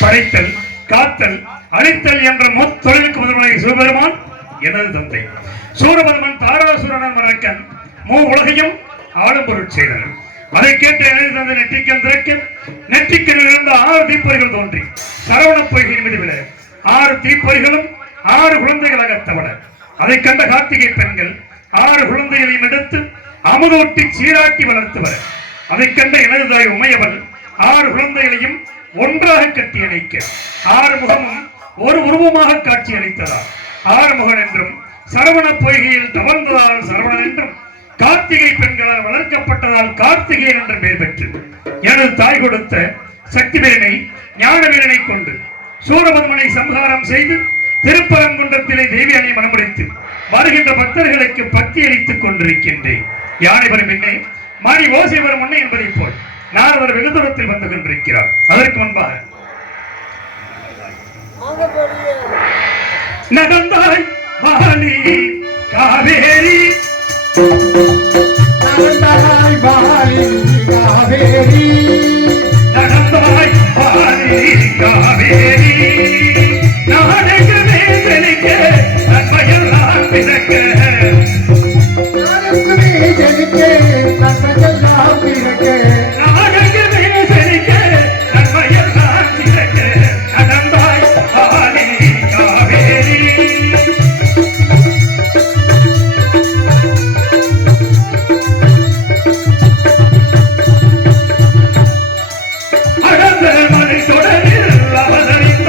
படைத்தல் காத்தல் அழித்தல் என்ற முத்தொழிலுக்கு முதல்வனாக சிவபெருமான் எனது தந்தை சூரபத்மன் தாராசுரன் மரக்கன் மூ உலகையும் ஆளும் பொருள் செய்தனர். அதை கேட்ட எனது தந்தை நெற்றிக்கன் திறக்க நெற்றிக்கனில் இருந்த 6 தீப்பொறிகள் தோன்றி சரவண பொய்கையின் மீது விட 6 தீப்பொறிகளும் 6 குழந்தைகளாக தவட அதை கண்ட கார்த்திகை பெண்கள் 6 குழந்தைகளையும் எடுத்து அமுதூட்டி சீராட்டி வளர்த்துவர். அதை கண்ட எனது தாய் உமையவள் 6 குழந்தைகளையும் ஒன்றாக கட்டி அணைக்க 6 முகமும் ஒரு உருவமாக காட்சி அளித்ததால் 6 முகன் என்றும் சரவண பொய்கையில் தவழ்ந்ததால் சரவணன் என்றும் கார்த்திகை பெண்களால் வளர்க்கப்பட்டதால் கார்த்திகேயன் என்ற பெயர் பெற்று எனது தாய் கொடுத்த சக்தி வேலனை ஞான வேலனை கொண்டு சூரபத்மனை சம்ஹாரம் செய்து திருப்பரங்குன்றத்திலே தேவியானை மனமுடித்து வருகின்ற பக்தர்களுக்கு பக்தி அளித்துக் கொண்டிருக்கின்றேன். யானை வரும் என்னை மாறி ஓசை வரும் முன்னே என்பதை போல் நாரதர் வெகு தூரத்தில் வந்து கொண்டிருக்கிறார். அதற்கு முன்பாக நடந்தாய் வாலி காவேரி நடந்தாய் வாலி காவேரி நடந்தாய் வாலி காவேரி நாடகமே செழிக்க நன்மையெல்லாம் பிறக்க நாடகமே செழிக்க நன்மையெல்லாம் பிறக்க நாடகமே செழிக்க நன்மையெல்லாம் பிறக்க நடந்தாய் வாலி காவேரி அடந்த மலை தொடரில் அவதரித்த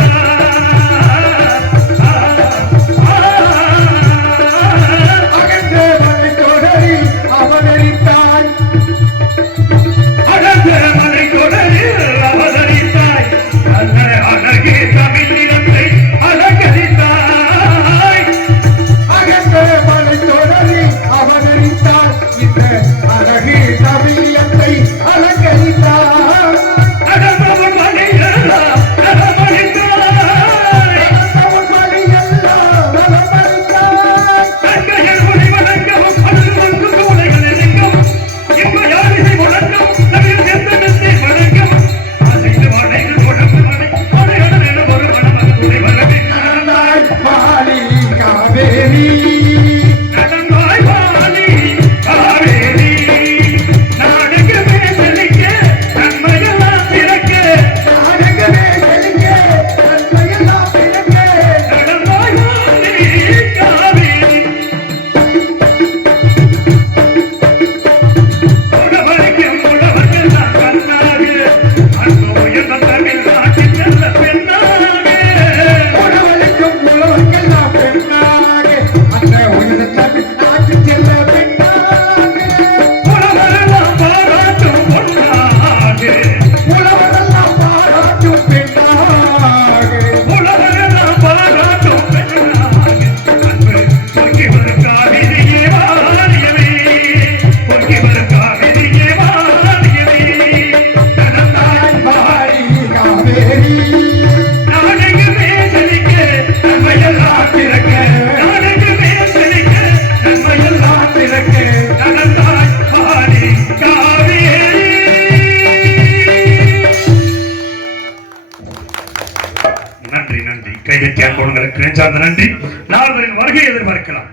உங்களுக்கு நெஞ்சார்ந்த நன்றி. நாரதரின் வருகை எதிர்பார்க்கலாம்.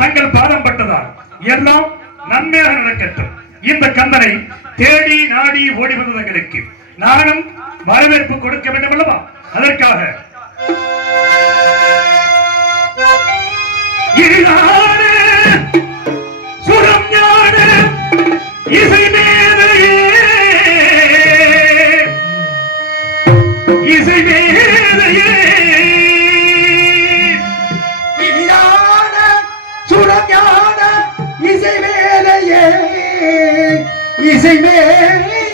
தங்கள் பாதம் பட்டதால் எல்லாம் நன்மையாக நடக்கட்டும். இந்த கந்தனை தேடி நாடி ஓடி வந்தவர்களுக்கு நானும் வரவேற்பு கொடுக்க வேண்டும் அல்லவா? அதற்காக சுரம் ஞான இசை மேதையே இசை மேதையே சுரஞான இசை மேதையே இசை மேதையே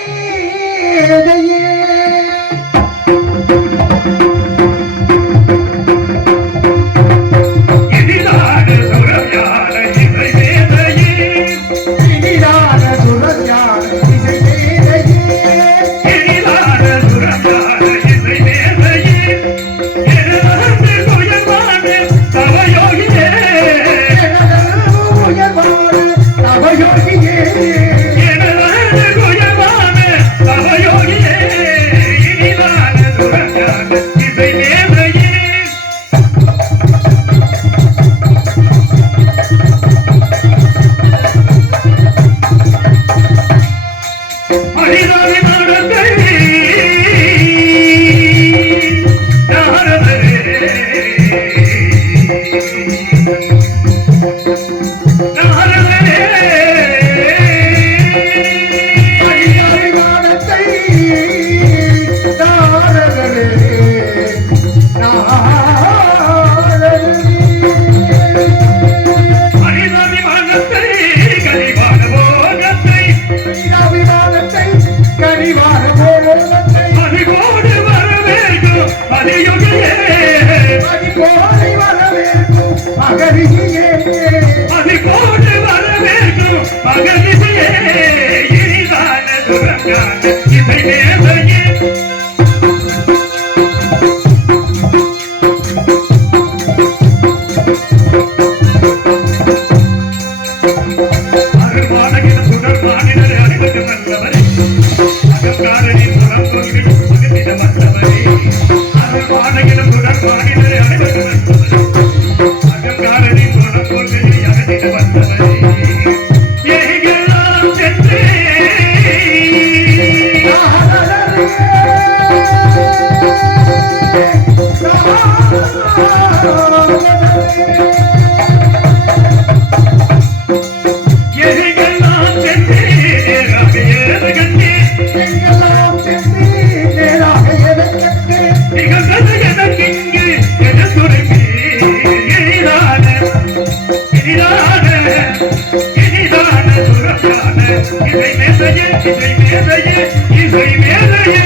மேதையே இசை மேதையே இசை மேதையே.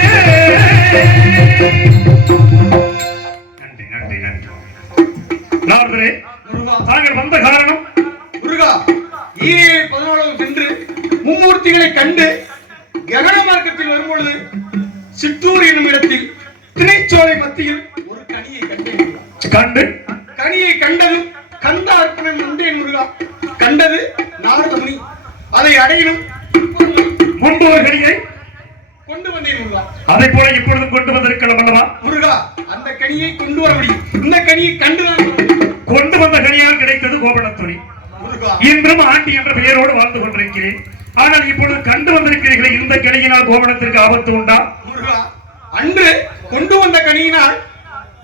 நன்றி நன்றி நன்றி. நாரதரே, தாங்கள் வந்த காரணம்? முருகா, ஈரே 14 சென்று மும்மூர்த்திகளை கண்டு ககன மார்க்கத்தில் வரும்பொழுது சிற்றூர் என்னும் இடத்தில் திணைச்சோலை மத்தியில் ஒரு கனியை கண்டேன். கண்டு கனியை கண்டதும் கந்த அர்ப்பணம் உண்டேன் முருகா. கண்டது நாரதமுனி. அதை அடையணும் முன்பு ஒரு கனியை கொண்டு வந்தேன் முருகா. அதை போல இப்பொழுதும் கொண்டு வந்திருக்கலாம் அல்லவா முருகா? அந்த கனியை கொண்டு வர முடியும். இந்த கனியை கண்டுதான் கொண்டு வந்த கனியால் கிடைத்தது கோபணத்துணி. முருகா, இன்றும் ஆண்டி என்ற பெயரோடு வாழ்ந்து கொண்டிருக்கிறேன். ஆனால் இப்பொழுது கண்டு வந்திருக்கிறீர்களே, இந்த கனியினால் கோபணத்திற்கு ஆபத்து உண்டா? முருகா, அன்று கொண்டு வந்த கனியினால்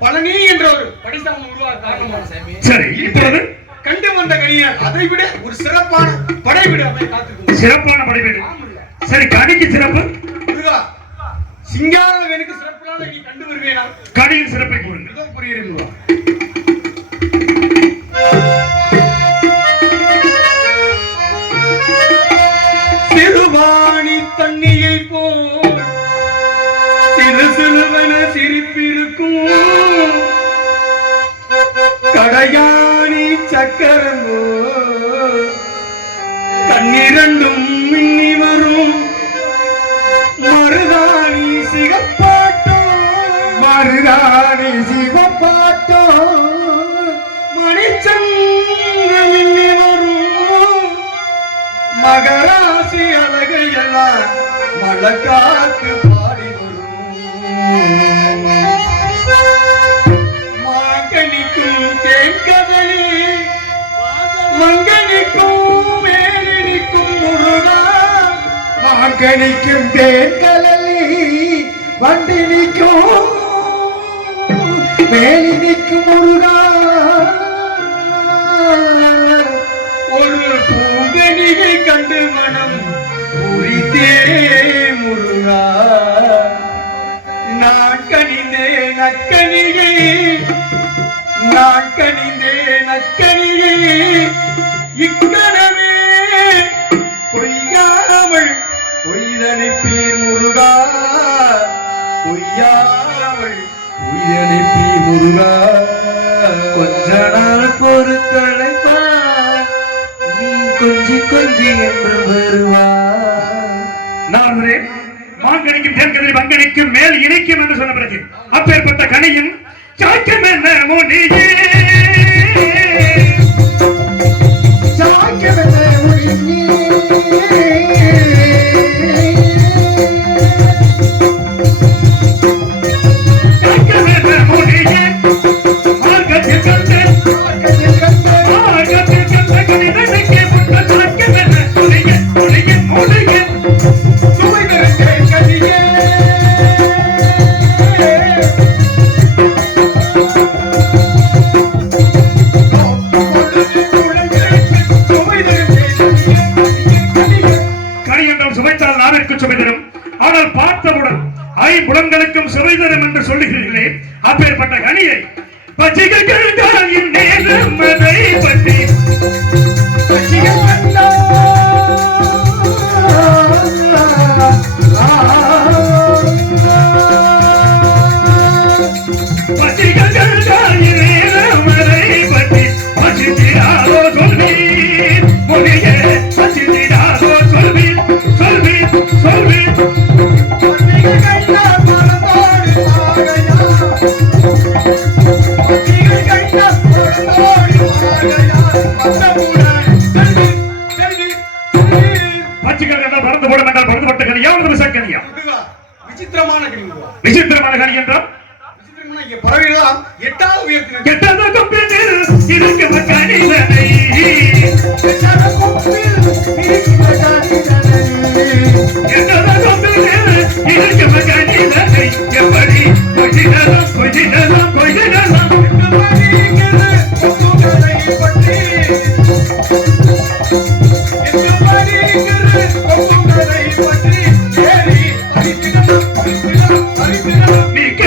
பழனி என்ற ஒரு படிசாமம் உருவாக காரணமான சரி, இப்பொழுது கண்டு வந்த கனியால் அதை விட ஒரு சிறப்பான படைவிடு அவை காத்துக்கொண்டு சிறப்பான படைவீடு. சரி, கனிக்கு சிறப்பு? முருகா, சிங்காரவேனுக்கு சிறப்பில்லாத நீ கண்டு வருவேனா? கனியின் சிறப்பை கூறுங்கள். இதோ புரிகிறேன் முருகா. சிறுவாணி தண்ணியை போல் சிறு சிறுவன சிரிப்பிருக்கும் கடையாணி சக்கரமோ கண்ணிரண்டும் மின்னி வரும் மருதாணி சிகப்பாட்டோ மருதாணி சிவப்பாட்டோ மணிச்சங்க மின்னி வரும் மகராசி அழகையெல்லாம் மழக்காத்து பாடி வரும் மாங்கனிக்கும் தேன்கதலி மங்கனிக்கும் மேலினிக்கும் முருகா. மாங்கனிக்கும் தேன்கதலி வண்டினிக்கும் மேலினிக்கும் முருகா. ஒரு பூங்கனிகை கண்டு மனம் உரித்தே முருகா. நான் கனிந்தே நக்கனிகை நான் கனிந்தே நக்கனிகை இக்கணமே பொய்யாமல் பொய்தனைப்பீர் முருகா. பொய்யாமல் பொய்தனைப்பீர் முருகா. கொஞ்ச நாள் பொறுத்தழைப்பா நீ கொஞ்சி கொஞ்சி என்று வருவா. நாரதரே, மாங்கனிக்கும் தேன்கதிரி வங்கனிக்கும் மேல் இணைக்கும் என்று சொன்ன பிறகு அப்பேற்பட்ட கனியின் சாக்கியம் என்ன முடியே? சாக்கியம் என்ன முடியே? சாக்கியம் என்ன முடியே? மார்க்கத்தில் கண்டு மார்க்கத்தில் கண்ட கனிதனுக்கு முற்ற சாக்கியம் என்ன முடியே? முடியே முடியே சுவை நிறைந்த கனியே. கனி என்றால் சுவைத்தால் நாவிற்கு சுவை தரும். ஆனால் பார்த்தவுடன் ஐம்புலன்களுக்கும் சுவை தரும் என்று சொல்லுகிறீர்களே, அப்பேற்பட்ட கனியை பச்சிகள் நேரம் அதை பற்றி விசித்திரமான கனி. விசித்திரமான கனி என்றால் பறவைகளாம் எட்டாவது உயர்த்தினர். எட்டாவது கொம்பில் இருக்கிற கனிதனை எட்டாவது கொம்பில் இருக்கிற கனிதனை எட்டாவது கொம்பில் இருக்கிற கனிதனை எப்படி கொய்திடலாம் கொய்திடலாம் கொய்திடலாம் Make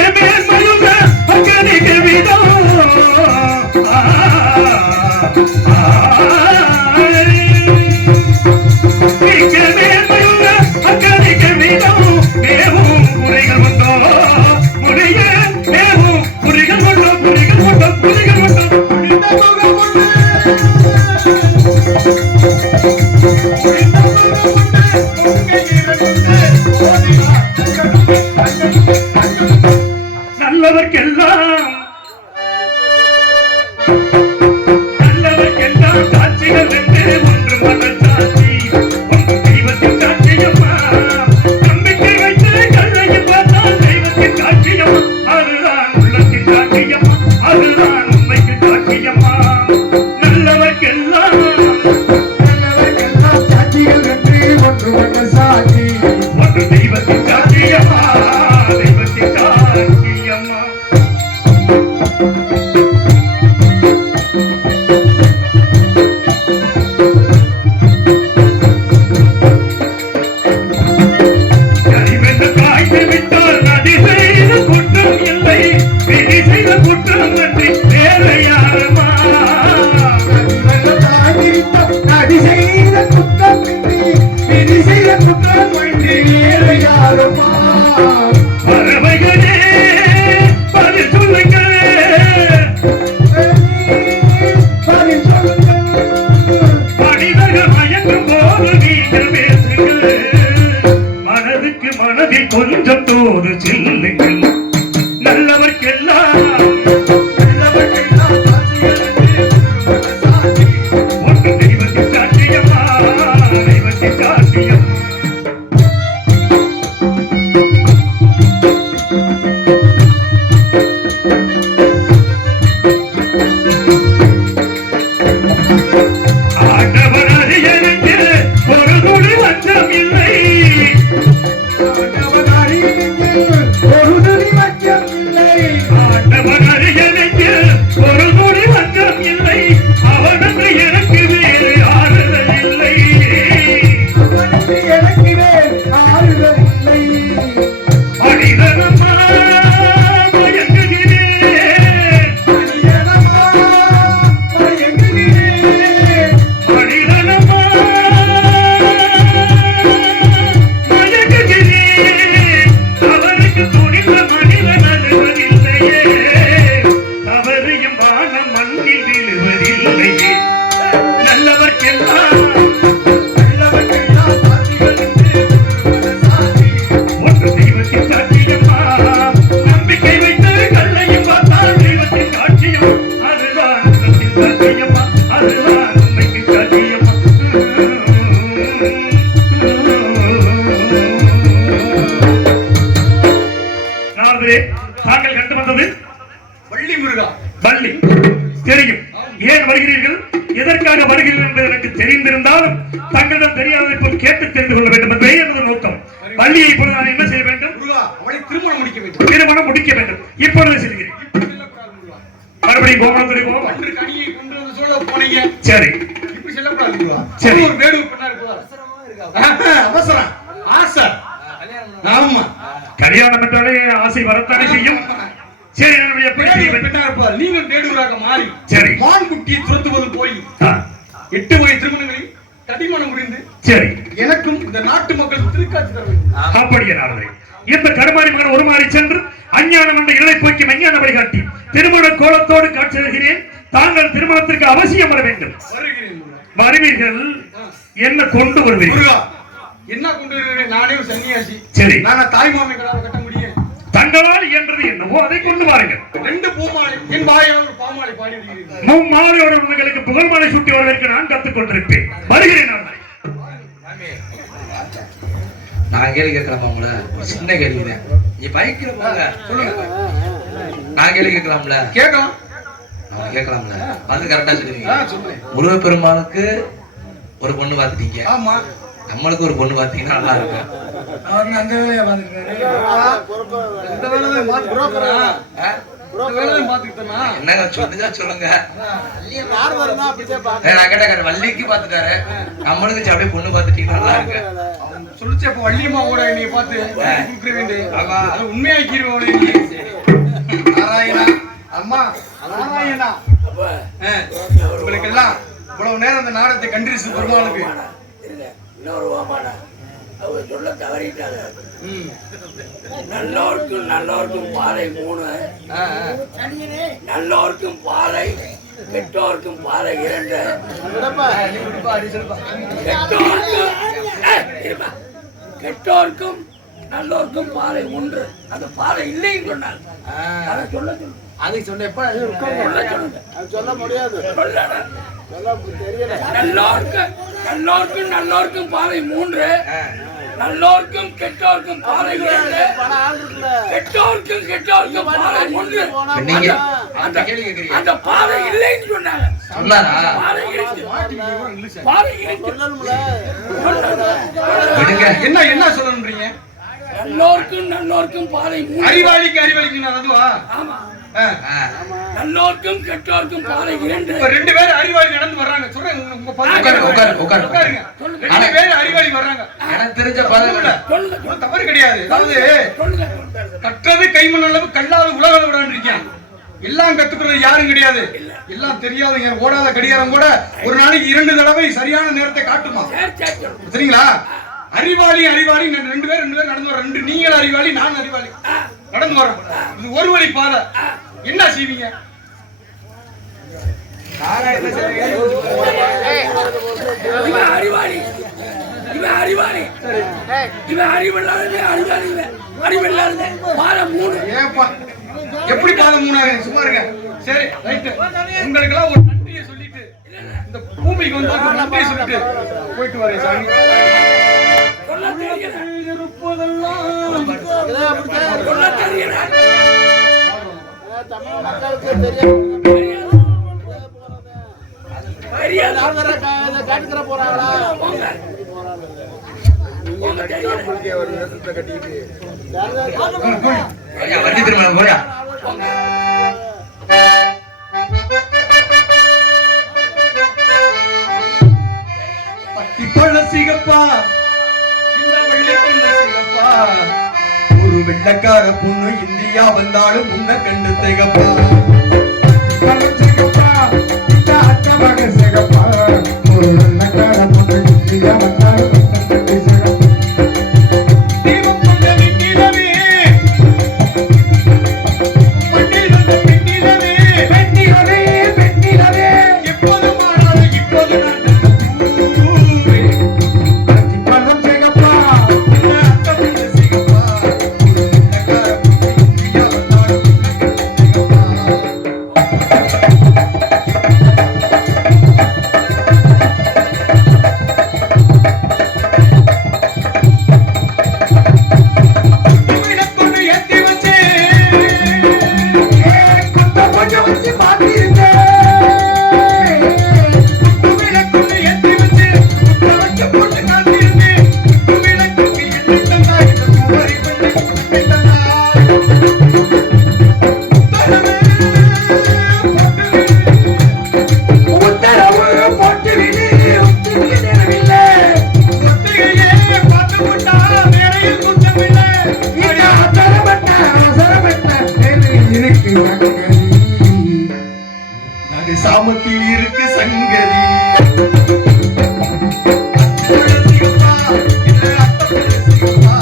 நல்லவர்க்கெல்லாம் சாட்சிகள் என்று ஒன்று மனசாட்சி ஒன்று தெய்வத்தின் சாட்சியம்மா நம்பிக்கை வைத்து கல்லையும் பார்த்தால் தெய்வத்தின் சாட்சியம்மா அதுதான் உள்ளத்தின் சாட்சியம்மா அதுதான் உண்மைக்கு சாட்சியம்மா நல்லவர்க்கெல்லாம் சாட்சிகள் என்று ஒன்று மனசாட்சி ஒன்று தெய்வத்தின் சாட்சியம்மா தெய்வத்தின் சாட்சியம்மா கனிவென்று காய்ந்து விட்டால் நதி செய்த குற்றம் இல்லை விதி செய்த குற்றம் அன்றி வேறு யாருமா நடி செய்த குற்றம் விதி செய்த குற்றம் ஒன்றி வேறு யாருமா பறவைகளே பதில் சொல்லுங்களே பதில் சொல்லுங்கள் மனிதர்கள் மயங்கும் போது நீங்கள் பேசுங்கள் மனதுக்கு மனதில் கொஞ்சம் தோது செல்லுங்கள் நல்லவர்க்கெல்லாம் ஒன்று தெய்வத்தின் சாட்சியம்மா தெய்வத்தின் சாட்சியம் ஆண்டவர் அறியனுக்கு ஒரு துளி வஞ்சம் இல்லை ஒரு துளி மச்சம் இல்லை ஆண்டவர் அறியனுக்கு ஒரு துளி வஞ்சம் இல்லை அவனுக்கு எனக்கு வேறு ஆறுதல் இல்லை அவனுக்கு எனக்கு வேறு ஆறுதல் இல்லை மனிதனம்மா மயங்குகிறேன் மனிதனமா மயங்குகிறேன் மனிதனம்மா மயங்குகிறேன் அவனுக்கு துணிந்த மனிதன் அழுவதில்லையே தவறியும் வானம் மண்ணில் விழுவதில்லையே நல்லவர்க்கெல்லாம் ஒன்று தெய்வத்தின் சாட்சியம்மா நம்பிக்கை வைத்து கல்லையும் பார்த்தால் தெய்வத்தின் சாட்சியம் அதுதான் உள்ளத்தின் சாட்சியம்மா அதுதான் உண்மைக்கு சாட்சியம்மா நாரதரே தாங்கள் கண்டு வந்தது வள்ளி முருகா பள்ளி தெரியும் ஏன் வருகிறீர்கள் எதற்காக வருகிறீர்கள் என்பது எனக்கு தெரிந்திருந்தாலும் தங்களிடம் தெரியாததை போல் கேட்டு தெரிந்து கொள்ள வேண்டும் என்பதே எனது நோக்கம் பள்ளியை இப்பொழுது நான் என்ன செய்ய வேண்டும் முருகா அவளை திருமணம் முடிக்க வேண்டும் திருமணம் முடிக்க வேண்டும் இப்பொழுது செல்கிறேன் இப்படி சொல்லக்கூடாது முருகா. மறுபடியும் கோபுரத்துறை போவோம் அன்று கனியை கொண்டு வந்து சொல்ல போனீங்க சரி இப்படி சொல்லக்கூடாது முருகா. சரி. ஒரு வேடு பெண்ணா இருக்குவா அவசரம் ஆசை ஆமா கல்யாணம் என்றாலே ஆசை வரத்தானே செய்யும் சரி நான் எப்படி செய்ய வேண்டும் பெண்ணா இருப்பா நீங்கள் வேடுவராக மாறி சரி. மான் குட்டியை துரத்துவது போய் ஆ, 8 வகை திருமணங்களில் தடிமணம் முடிந்து சரி எனக்கும் இந்த நாட்டு மக்கள் திருக்காட்சி தர வேண்டும் அப்படியே நாரதரே இந்த கருமாரி மகன் உருமாறி சென்று அஞ்ஞானம் என்ற இலை போக்கி மெஞ்ஞான வழிகாட்டி திருமண கோலத்தோடு காட்சி தருகிறேன் தாங்கள் திருமணத்திற்கு அவசியம் வர வேண்டும் வருகிறேன் முருகா. வருவீர்கள் என்ன கொண்டு வருவீர்கள் முருகா என்ன கொண்டு வருகிறேன் நானே ஒரு சன்னியாசி சரி நான் தாய் மாமன்களாக கட்ட முடியும் தங்களால் என்றது என்னவோ அதை கொண்டு வாருங்கள் 2 பூமாலை என் வாயால் ஒரு பாமாலை பாடி வருகிறேன் மாலையோட உங்களுக்கு புகழ் மாலை சூட்டி வருவதற்கு நான் கத்துக் கொண்டிருப்பேன் வருகிறேன் நாரதரே. நான் கேள்வி கேட்கலாமா உங்களை சின்ன கேள்விதான் நீ பைக்ல போங்க சொல்லுங்க நான் கேள்வி கேட்கலாம்ல கேட்கலாம் நான் கேட்கலாம்ல அது கரெக்டா சொல்லுவீங்க சொல்லுங்க முருகப்பெருமானுக்கு ஒரு பொண்ணு பார்த்துட்டீங்க ஆமா நம்மளுக்கு ஒரு பொண்ணு பார்த்தீங்கன்னா நல்லா இருக்கும் அவர் அந்த வேலையை பாத்துக்கிட்டாரு இந்த வேலையை பாத்துக்கிட்டாரா இந்த வேலையை பாத்துக்கிட்டானா என்னங்க சொல்லுங்க நான் கேட்டேன் வள்ளிக்கு பார்த்துட்டாரு நம்மளுக்கு அப்படியே பொண்ணு பார்த்துட்டீங்கன்னா நல்லா இருக்கு சொல்லிச்சு அப்ப வள்ளியம்மா கூட என்னைய பார்த்து கொடுக்க வேண்டும் அது உண்மையாக்கிடுவோம் நாராயணா அம்மா நாராயணா உங்களுக்கு எல்லாம் இவ்வளவு நேரம் அந்த நாடகத்தை கண்டிருச்சு பெருமாளுக்கு அவங்க சொல்ல தவறிட்டாங்க. நல்லோர்க்கும் பாறை 3, நல்லோர்க்கும் பாறை கெட்டோர்க்கும் பாறை 2, கெட்டோர்க்கும் நல்லோருக்கும் பாறை ஒன்று. அந்த பாறை இல்லைன்னு சொன்னாங்க. அதை சொல்ல சொல்லு. அதுக்கு சொன்னப்ப சொல்ல சொல்லுங்க. சொல்ல முடியாது. சொல்லடா. தெரியல. நல்லோருக்கும் பாறை 3. நல்லோருக்கும் கெட்டோருக்கும் பாறை 2. கெட்டோருக்கும் பாறை 1. நீங்க அந்த கேள்வி கேக்குறீங்க. அந்த பாறை இல்லைன்னு சொன்னாங்க. சொன்னாரா? பாறை இருக்கு. பாறை இருக்கு. விடுங்க. என்ன சொல்லணும்ன்றீங்க? நல்லோருக்கும் பாறை 3. அறிவாளிக்கு அதுவா? ஆமா. ஆ. நல்லோருக்கும் கெட்டோருக்கும் பாறை 2. இப்ப 2 பேர் அறிவாளி நடந்து வர்றாங்க. சொல்றேன் உங்க உட்காருங்க. 2 பேர் அறிவாளி வர்றாங்க. எனக்கு தெரிஞ்ச பாதை சொல்லுங்க. ஒண்ணும் தவறு கிடையாது. அதாவது சொல்லுங்க. கற்றது கைமண் அளவு கல்லாத உலக விடான்னு எல்லாம் கத்துக்கிறது யாரும் கிடையாது. எல்லாம் தெரியாதுங்க. ஓடாத கடிகாரம் கூட ஒரு நாளைக்கு 2 தடவை சரியான நேரத்தை காட்டுமா? சரிங்களா? அறிவாளி 2 பேர் நடந்து வர. நீங்கள் அறிவாளி, நான் அறிவாளி நடந்து வரோம். இது ஒரு வழி பாதை. என்ன செய்வீங்க? இவன் அறிவில்லாதது பாறை 3. ஏப்பா எப்படி பாதை 3 ஆகுது? சும்மா இருங்க. சரி ரைட். உங்களுக்கு எல்லாம் ஒரு நன்றியை சொல்லிட்டு இந்த பூமிக்கு வந்து ஒரு நன்றியை சொல்லிட்டு போயிட்டு வரேன் சாமி. சொல்ல தெரியல. தமிழ் மக்களுக்கு தெரியாது. காட்டுக்கிற போறாங்களா? வண்டி திருமணம் போயா? பத்திப்பழ சிகப்பா, இந்த வெள்ளைப்பழ சிகப்பா, ஒரு வெள்ளக்கார பொண்ணு இந்தியா வந்தாலும் முன்ன கண்டு திகப்பா. சிகப்பா, இந்த அச்சமாக சிகப்பா, ஒரு வெள்ளக்கார பொண்ணு இந்தியா வந்தாலும் தீபம் கொண்ட வெண்ணிலவே, மண்ணில் வந்த பெண்ணிலவே, பெண்ணிலவே எப்போது மாறாத இப்போது நான் தந்த பூவே. பழம் சிகப்பா, இந்த அத்தமிழ சிகப்பா, ஒரு வெள்ளக்கார பொண்ணு இந்தியா வந்தாலும் முன்ன கண்டு திகப்பா. சாமத்தில் இருக்கு சங்கதி. சிகப்பா, இந்த அத்தமிழ சிகப்பா,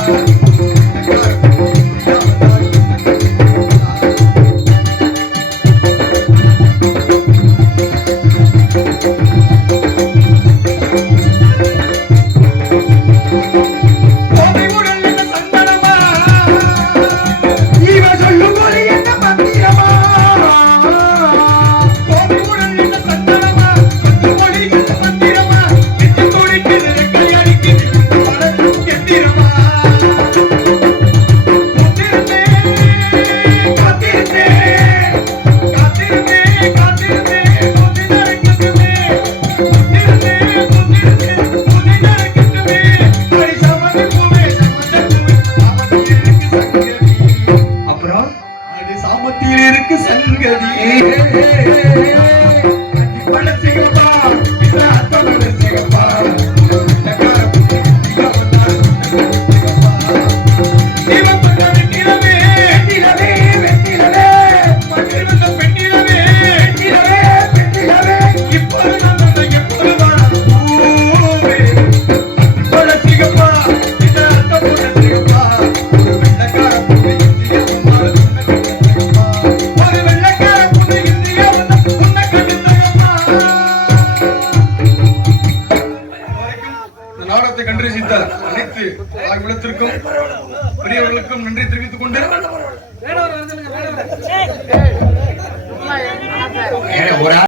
சாமத்தில் இருக்கு சங்கதி. பழ சிகப்பா, இந்த அத்தமிழ சிகப்பா, ஒரு வெள்ளக்கார பொண்ணு இந்தியா வந்து உன்னை கண்டு ரசித்த அனைத்து குலத்திற்கும் பெரியவர்களுக்கும் நன்றி தெரிவித்துக் கொண்டு ஒரு